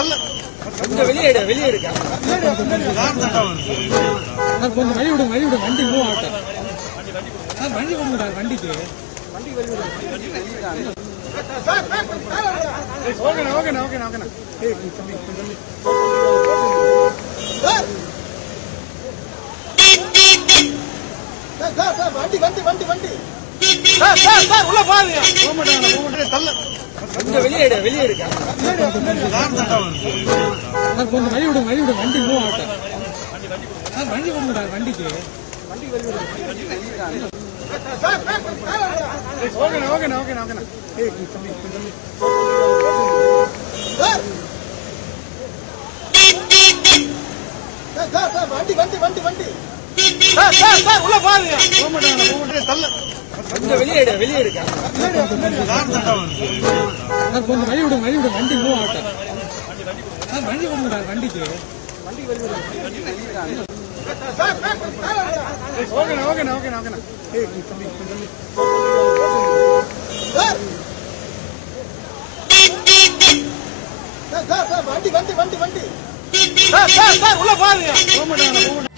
கொஞ்சம் வெளியே எடு, வெளியே இருக்கா சார் கொஞ்சம் வழி விடுங்க வழி விடுங்க வண்டி மூவ் ஆகட்டும். வண்டி விடுங்க வண்டிக்கு. ஓகேண்ணா ஓகேண்ணா ஓகேண்ணா ஓகேண்ணா ஏய் தம்பி தம்பி வண்டி. வண்டி வண்டி வண்டி உள்ள பாருங்க போக மாட்டாங்க போக மாட்டாங்க. தள்ள கொஞ்சம் வெளியே எடு, வெளியே இருக்கா சார் கொஞ்சம் வழி விடுங்க வழி விடுங்க வண்டி மூவ் ஆகட்டும். சார் வண்டி விடுங்க வண்டிக்கு. ஓகேண்ணா ஓகேண்ணா ஓகேண்ணா ஓகேண்ணா ஏய் தம்பி தம்பி வண்டி. வண்டி வண்டி வண்டி உள்ள பாருங்க போக மாட்டாங்க போக தள்ள. கொஞ்சம் வெளியே எடு, வெளியே இருக்கா சார் கொஞ்சம் வழி விடுங்க வழி விடுங்க வண்டி மூவ் ஆகட்டும். சார் வண்டி விடுங்க வண்டிக்கு. ஓகேண்ணா ஓகேண்ணா ஓகேண்ணா ஓகேண்ணா ஏய் தம்பி தம்பி வண்டி. வண்டி வண்டி வண்டி உள்ள பாருங்க போக மாட்டாங்க.